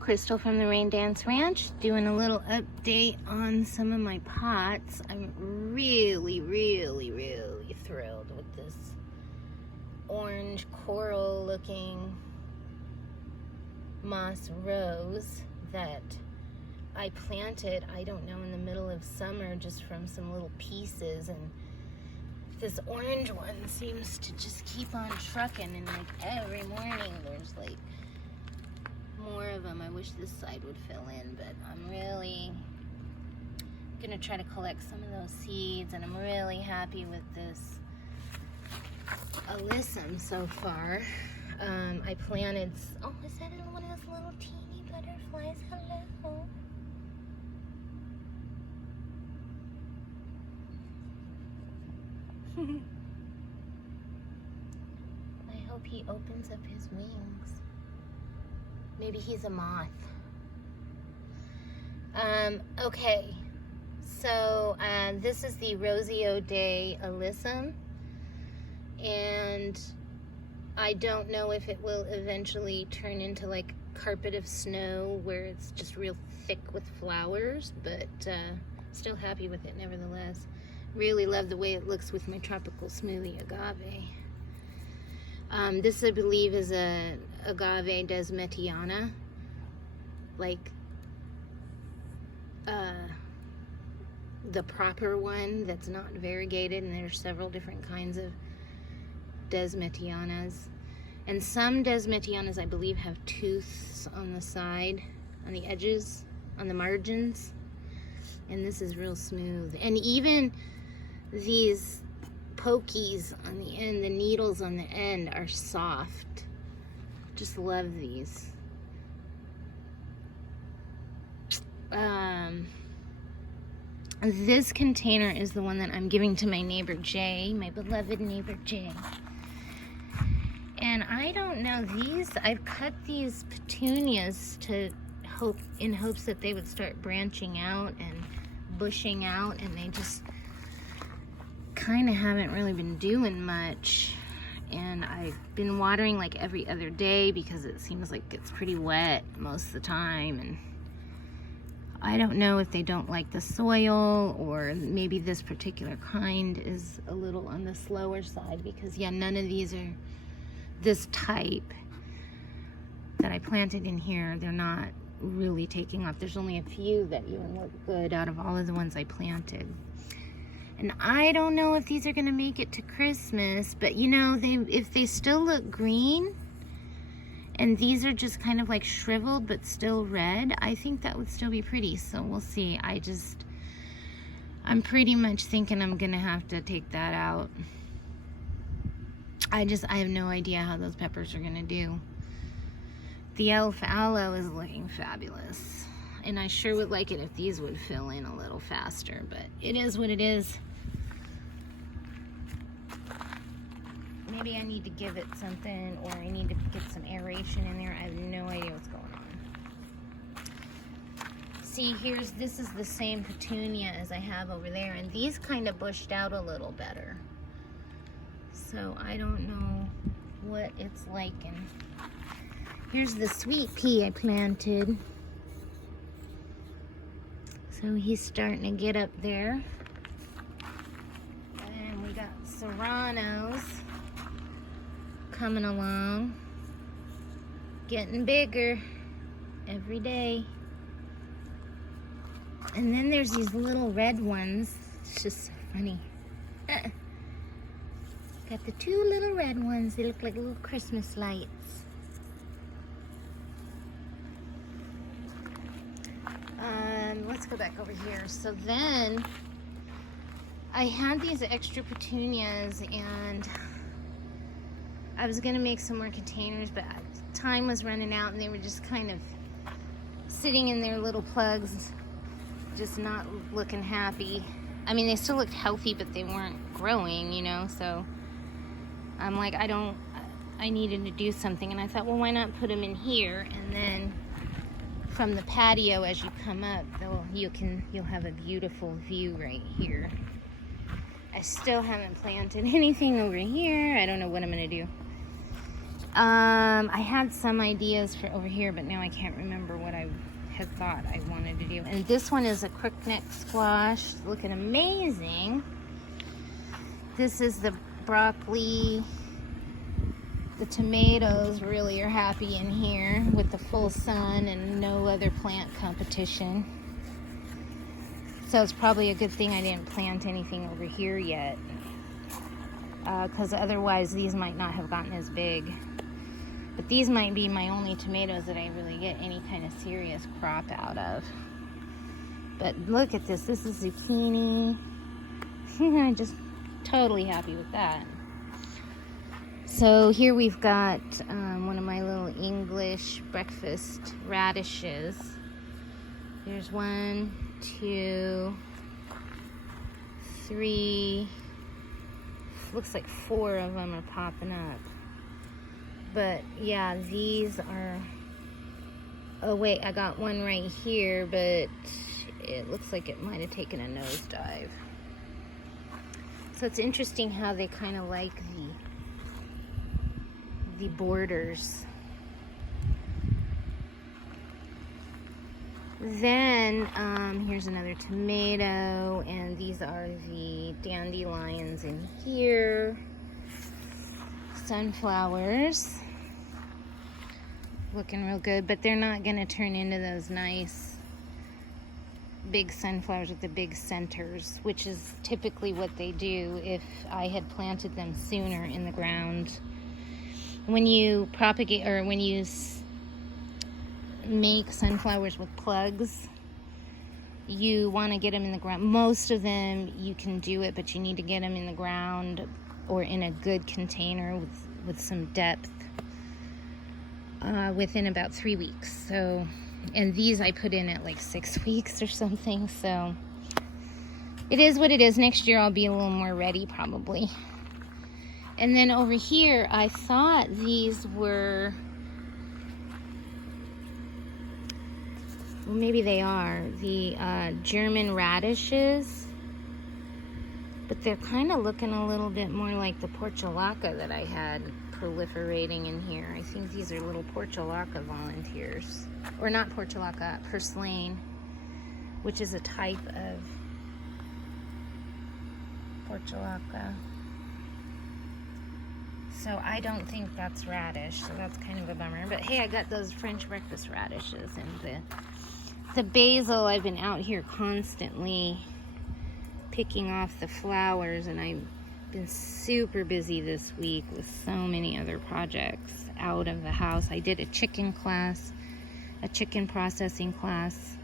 Crystal from the Rain Dance Ranch, doing a little update on some of my pots. I'm really thrilled with this orange coral looking moss rose that I planted, I don't know, in the middle of summer just from some little pieces, and this orange one seems to just keep on trucking, and like every morning there's like more of them. I wish this side would fill in, but I'm really gonna try to collect some of those seeds, and I'm really happy with this alyssum so far. I planted, oh, is that one of those little teeny butterflies? Hello. I hope he opens up his wings. Maybe he's a moth. Okay, so this is the Rosio Day alyssum, and I don't know if it will eventually turn into like carpet of snow where it's just real thick with flowers, but still happy with it nevertheless. Really love the way it looks with my tropical smoothie agave. This, I believe, is a agave desmetiana, like the proper one that's not variegated, and there's several different kinds of desmetianas. And some desmetianas, I believe, have tooths on the side, on the edges, on the margins. And this is real smooth. And even these pokies on the end, the needles on the end are soft. Just love these. This container is the one that I'm giving to my neighbor Jay, my beloved neighbor Jay. And I don't know, I've cut these petunias in hopes that they would start branching out and bushing out, and they just kind of haven't really been doing much. And I've been watering like every other day because it seems like it's pretty wet most of the time, and I don't know if they don't like the soil, or maybe this particular kind is a little on the slower side, because yeah, none of these are this type that I planted in here. They're not really taking off. There's only a few that even look good out of all of the ones I planted. And I don't know if these are gonna make it to Christmas, but you know, if they still look green and these are just kind of like shriveled but still red, I think that would still be pretty. So we'll see. I'm pretty much thinking I'm gonna have to take that out. I have no idea how those peppers are gonna do. The elf aloe is looking fabulous, and I sure would like it if these would fill in a little faster, but it is what it is. Maybe I need to give it something, or I need to get some aeration in there. I have no idea what's going on. See, this is the same petunia as I have over there, and these kind of bushed out a little better. So I don't know what it's like. And here's the sweet pea I planted. So he's starting to get up there. And we got serranos coming along, getting bigger every day. And then there's these little red ones. It's just so funny. Got the two little red ones. They look like little Christmas lights. Let's go back over here. So then I had these extra petunias, and I was gonna make some more containers, but time was running out, and they were just kind of sitting in their little plugs, just not looking happy. I mean, they still looked healthy, but they weren't growing, you know, so I'm like, I needed to do something, and I thought, well, why not put them in here, and then from the patio as you come up, you'll have a beautiful view right here. I still haven't planted anything over here. I don't know what I'm gonna do. I had some ideas for over here, but now I can't remember what I had thought I wanted to do. And this one is a crookneck squash, looking amazing. This is the broccoli. The tomatoes really are happy in here with the full sun and no other plant competition. So it's probably a good thing I didn't plant anything over here yet, because otherwise these might not have gotten as big. But these might be my only tomatoes that I really get any kind of serious crop out of. But look at this. This is zucchini. I'm just totally happy with that. So here we've got one of my little English breakfast radishes. There's 1, 2, 3. Looks like 4 of them are popping up. But yeah, these are, oh wait, I got one right here, but it looks like it might have taken a nosedive. So it's interesting how they kind of like the borders. Then here's another tomato, and these are the dandelions in here. Sunflowers, looking real good, but they're not going to turn into those nice big sunflowers with the big centers, which is typically what they do if I had planted them sooner in the ground. When you propagate, or when you make sunflowers with plugs, you want to get them in the ground. Most of them you can do it, but you need to get them in the ground or in a good container with some depth within about 3 weeks. So, and these I put in at like 6 weeks or something. So it is what it is. Next year I'll be a little more ready probably. And then over here, I thought these were, well, maybe they are, the German radishes. But they're kind of looking a little bit more like the portulaca that I had proliferating in here. I think these are little portulaca volunteers. Or not portulaca, purslane, which is a type of portulaca. So I don't think that's radish, so that's kind of a bummer. But hey, I got those French breakfast radishes, and the basil, I've been out here constantly picking off the flowers, and I've been super busy this week with so many other projects out of the house. I did a chicken class, a chicken processing class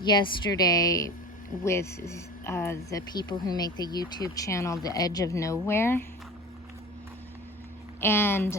yesterday with the people who make the YouTube channel The Edge of Nowhere. And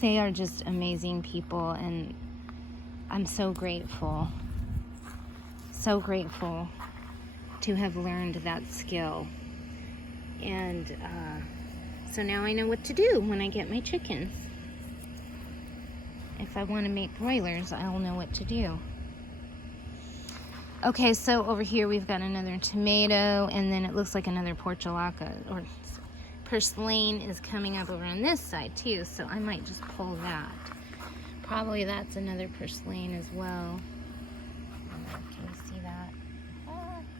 they are just amazing people, and I'm so grateful to have learned that skill. And so now I know what to do when I get my chickens. If I want to make broilers, I'll know what to do. Okay, so over here we've got another tomato, and then it looks like another portulaca, or purslane is coming up over on this side too, so I might just pull that. Probably that's another purslane as well. Can you see that?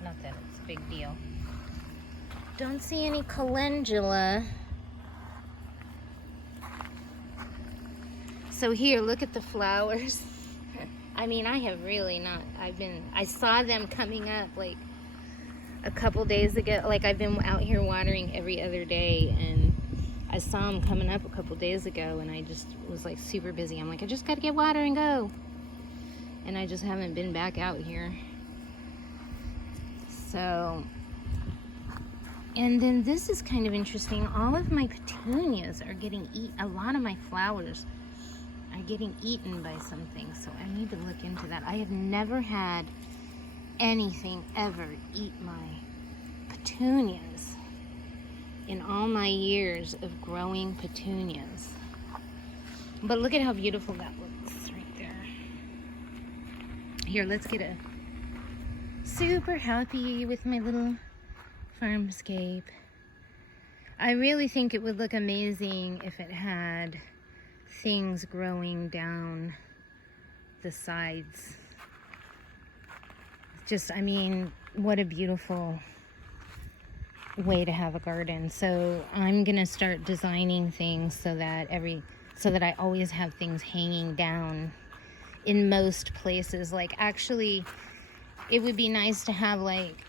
Not that it's a big deal. Don't see any calendula. So here, look at the flowers. I mean, I have really not, I saw them coming up like a couple days ago. Like, I've been out here watering every other day, and I saw them coming up a couple days ago, and I just was like super busy. I'm like, I just gotta get water and go. And I just haven't been back out here. So, and then this is kind of interesting. All of my petunias are getting a lot of my flowers are getting eaten by something, so I need to look into that. I have never had anything ever eat my petunias in all my years of growing petunias. But look at how beautiful that looks right there. Here, let's get a super happy with my little farmscape. I really think it would look amazing if it had things growing down the sides. Just, I mean, what a beautiful way to have a garden. So I'm gonna start designing things so that I always have things hanging down in most places. Like, actually, it would be nice to have like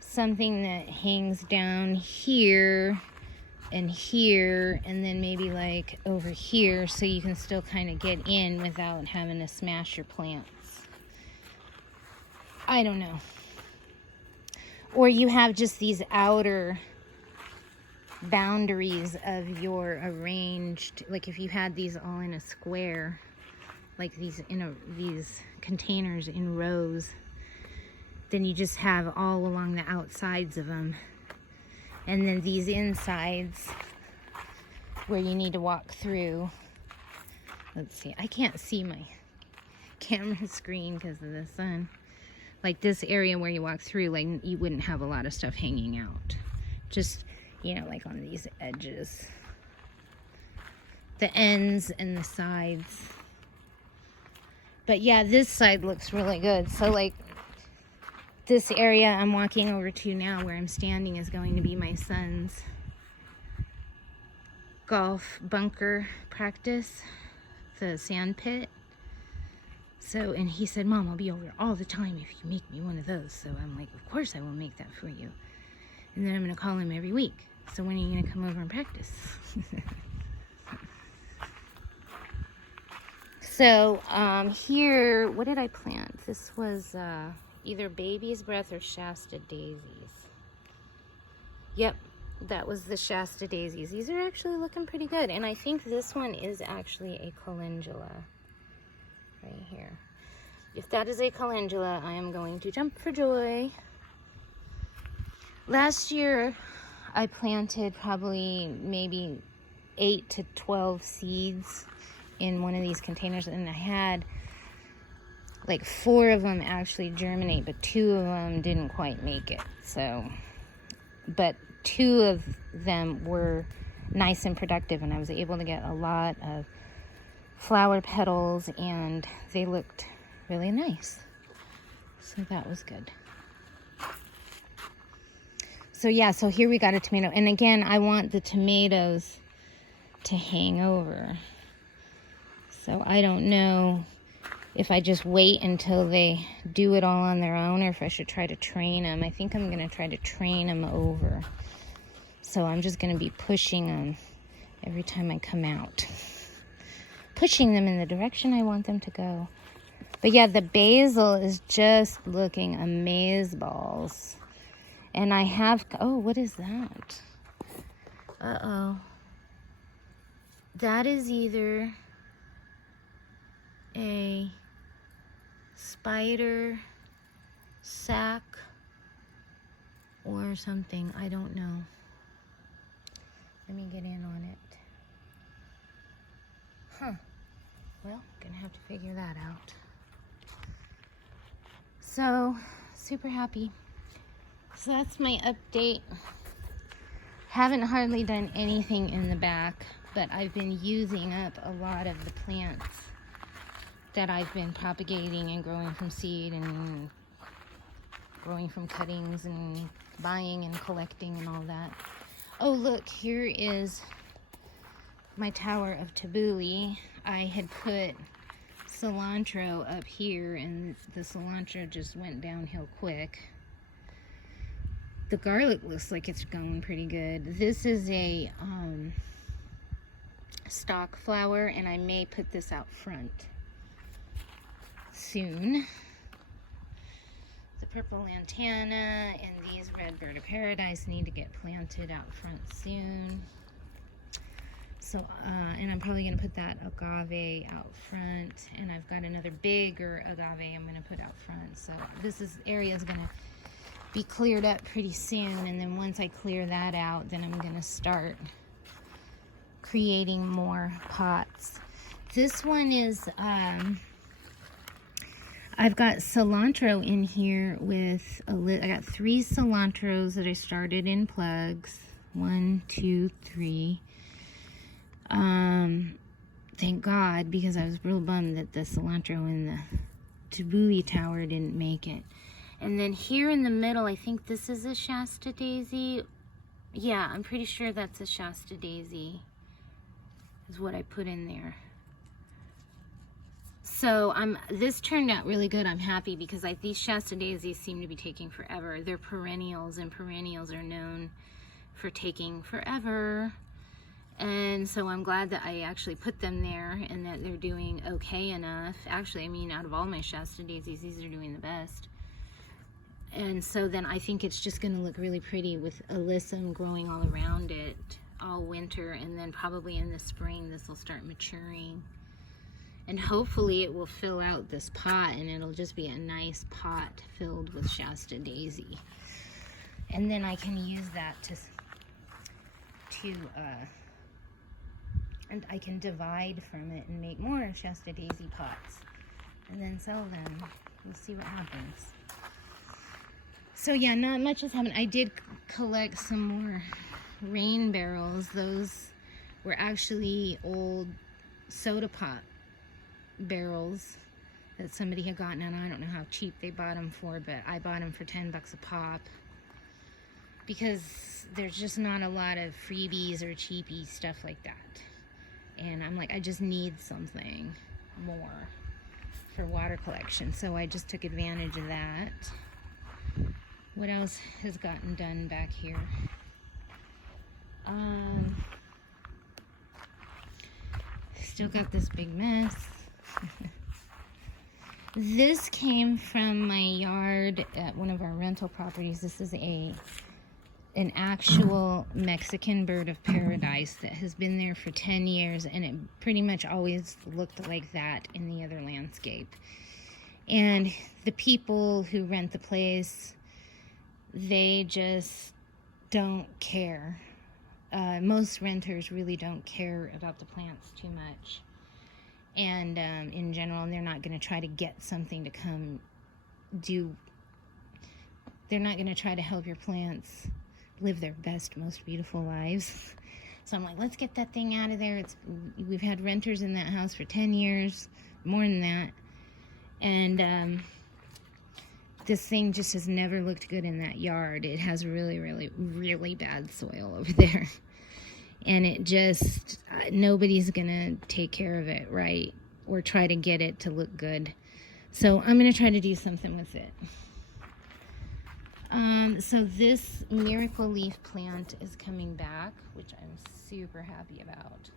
something that hangs down here and here, and then maybe like over here, so you can still kind of get in without having to smash your plants. I don't know. Or you have just these outer boundaries of your arranged, like if you had these all in a square, like these containers in rows, then you just have all along the outsides of them, and then these insides where you need to walk through. Let's see, I can't see my camera screen because of the sun. Like this area where you walk through, like you wouldn't have a lot of stuff hanging out. Just, you know, like on these edges. The ends and the sides. But yeah, this side looks really good. So like this area I'm walking over to now where I'm standing is going to be my son's golf bunker practice, the sand pit. So, and he said, Mom, I'll be over all the time if you make me one of those. So I'm like, of course I will make that for you. And then I'm going to call him every week. So when are you going to come over and practice? So here, what did I plant? This was either Baby's Breath or Shasta Daisies. Yep, that was the Shasta Daisies. These are actually looking pretty good. And I think this one is actually a calendula. Right here. If that is a calendula, I am going to jump for joy. Last year, I planted probably maybe 8 to 12 seeds in one of these containers, and I had like 4 of them actually germinate, but 2 of them didn't quite make it. So, but 2 of them were nice and productive, and I was able to get a lot of flower petals, and they looked really nice. So that was good. So yeah, so here we got a tomato. And again, I want the tomatoes to hang over. So I don't know if I just wait until they do it all on their own, or if I should try to train them. I think I'm going to try to train them over. So I'm just going to be pushing them every time I come out. Pushing them in the direction I want them to go. But yeah, the basil is just looking amazeballs. And I have, oh, what is that? Uh-oh. That is either a spider sac or something. I don't know. Let me get in on it. Huh. Well, gonna have to figure that out. So, super happy. So that's my update. Haven't hardly done anything in the back, but I've been using up a lot of the plants that I've been propagating and growing from seed and growing from cuttings and buying and collecting and all that. Oh, look, here is my tower of tabbouleh. I had put cilantro up here, and the cilantro just went downhill quick. The garlic looks like it's going pretty good. This is a stock flower, and I may put this out front soon. The purple lantana and these red bird of paradise need to get planted out front soon. So, and I'm probably going to put that agave out front, and I've got another bigger agave I'm going to put out front. So this area is going to be cleared up pretty soon, and then once I clear that out, then I'm going to start creating more pots. This one is, I've got cilantro in here with I got 3 cilantros that I started in plugs. 1, 2, 3. Thank God, because I was real bummed that the cilantro and the tabuli tower didn't make it. And then here in the middle, I think this is a Shasta Daisy. Yeah, I'm pretty sure that's a Shasta Daisy, is what I put in there. So this turned out really good. I'm happy because these Shasta Daisies seem to be taking forever. They're perennials, and perennials are known for taking forever. And so I'm glad that I actually put them there and that they're doing okay enough. Actually, I mean, out of all my Shasta Daisies, these are doing the best. And so then I think it's just going to look really pretty with alyssum growing all around it all winter. And then probably in the spring, this will start maturing. And hopefully it will fill out this pot and it'll just be a nice pot filled with Shasta Daisy. And then I can use that and I can divide from it and make more Shasta Daisy pots and then sell them. We'll see what happens. So yeah, not much has happened. I did collect some more rain barrels. Those were actually old soda pop barrels that somebody had gotten, and I don't know how cheap they bought them for, but I bought them for 10 bucks a pop because there's just not a lot of freebies or cheapy stuff like that. And I'm like, I just need something more for water collection, so I just took advantage of that. What else has gotten done back here? Still got this big mess. This came from my yard at one of our rental properties. This is an actual Mexican bird of paradise that has been there for 10 years, and it pretty much always looked like that in the other landscape. And the people who rent the place, they just don't care. Most renters really don't care about the plants too much. And in general, they're not going to try to get something to come do. They're not going to try to help your plants live their best, most beautiful lives. So I'm like, let's get that thing out of there. We've had renters in that house for 10 years, more than that. And this thing just has never looked good in that yard. It has really, really, really bad soil over there. And it just, nobody's gonna take care of it right or try to get it to look good. So I'm gonna try to do something with it. So this miracle leaf plant is coming back, which I'm super happy about.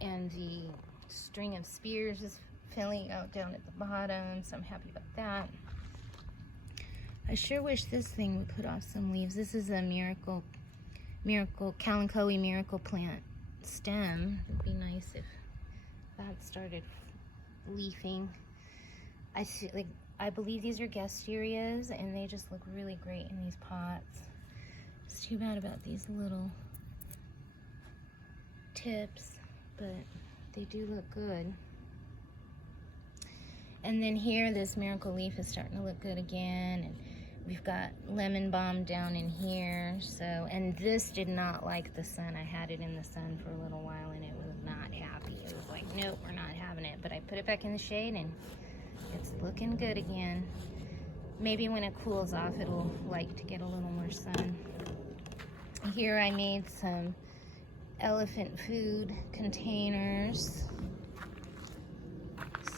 And the string of spears is filling out down at the bottom, so I'm happy about that. I sure wish this thing would put off some leaves. This is a miracle Kalanchoe miracle plant stem. It'd be nice if that started leafing. I believe these are gasterias, and they just look really great in these pots. It's too bad about these little tips, but they do look good. And then here, this miracle leaf is starting to look good again, and we've got lemon balm down in here. So, and this did not like the sun. I had it in the sun for a little while, and it was not happy. It was like, nope, we're not having it. But I put it back in the shade, and it's looking good again. Maybe when it cools off, it'll like to get a little more sun. Here I made some elephant food containers.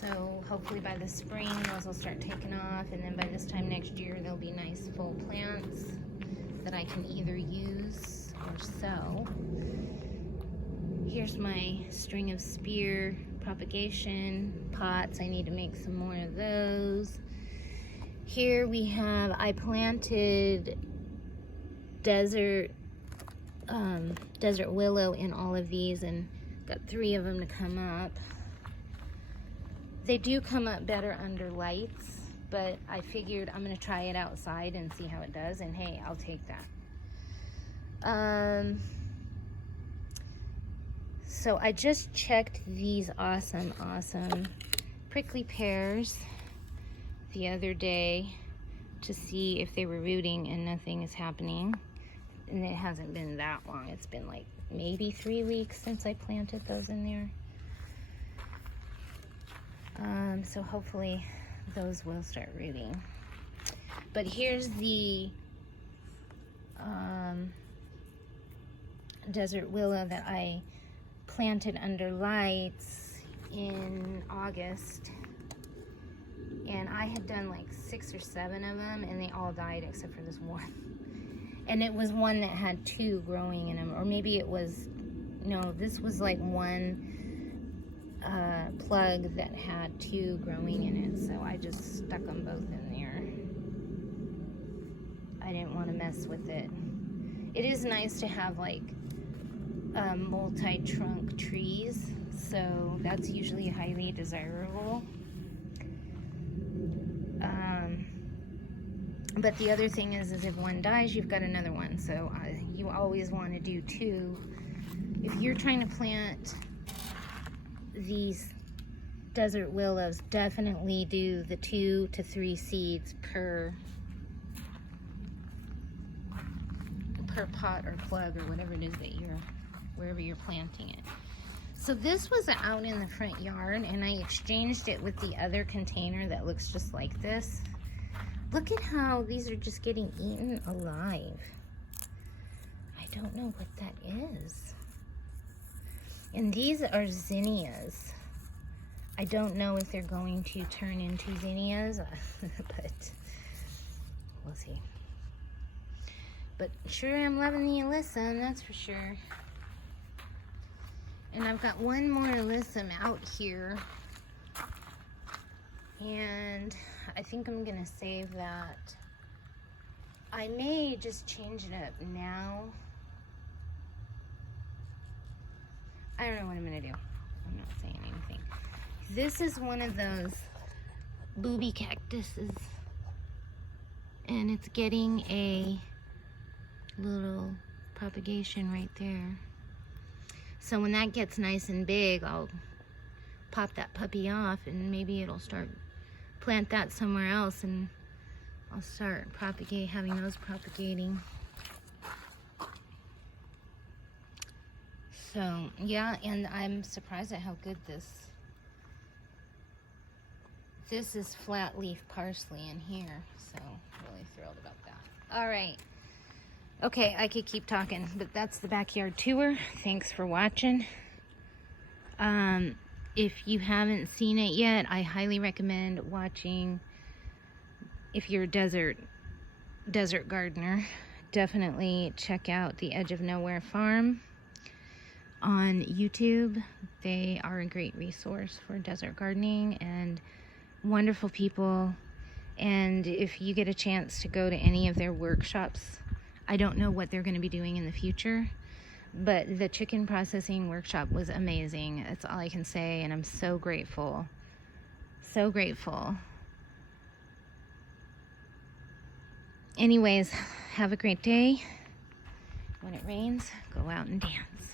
So hopefully by the spring, those will start taking off, and then by this time next year, there'll be nice full plants that I can either use or sell. Here's my string of spear propagation pots. I need to make some more of those. Here we have, I planted desert willow in all of these, and got 3 of them to come up. They do come up better under lights, but I figured I'm going to try it outside and see how it does, and hey, I'll take that. So I just checked these awesome prickly pears the other day to see if they were rooting, and nothing is happening. And it hasn't been that long. It's been like maybe 3 weeks since I planted those in there. So hopefully those will start rooting. But here's the desert willow that I planted under lights in August. And I had done like 6 or 7 of them, and they all died except for this one. And it was one that had 2 growing in them, or maybe it was, no, this was like one plug that had 2 growing in it. So I just stuck them both in there. I didn't want to mess with it. It is nice to have like multi-trunk trees, so that's usually highly desirable. But the other thing is if one dies, you've got another one. So you always want to do 2. If you're trying to plant these desert willows, definitely do the 2 to 3 seeds per pot or plug or whatever it is that wherever you're planting it. So this was out in the front yard, and I exchanged it with the other container that looks just like this. Look at how these are just getting eaten alive. I don't know what that is. And these are zinnias. I don't know if they're going to turn into zinnias, but we'll see. But sure am loving the alyssum, that's for sure. And I've got one more alyssum out here. And I think I'm gonna save that. I may just change it up now. I don't know what I'm gonna do. I'm not saying anything. This is one of those booby cactuses. And it's getting a little propagation right there. So when that gets nice and big, I'll pop that puppy off, and maybe it'll plant that somewhere else, and I'll start having those propagating. So yeah, and I'm surprised at how good this is flat leaf parsley in here. So really thrilled about that. All right. Okay, I could keep talking, but that's the backyard tour. Thanks for watching. If you haven't seen it yet, I highly recommend watching. If you're a desert gardener, definitely check out the Edge of Nowhere Farm on YouTube. They are a great resource for desert gardening and wonderful people. And if you get a chance to go to any of their workshops, I don't know what they're going to be doing in the future, but the chicken processing workshop was amazing. That's all I can say, and I'm so grateful. So grateful. Anyways, have a great day. When it rains, go out and dance.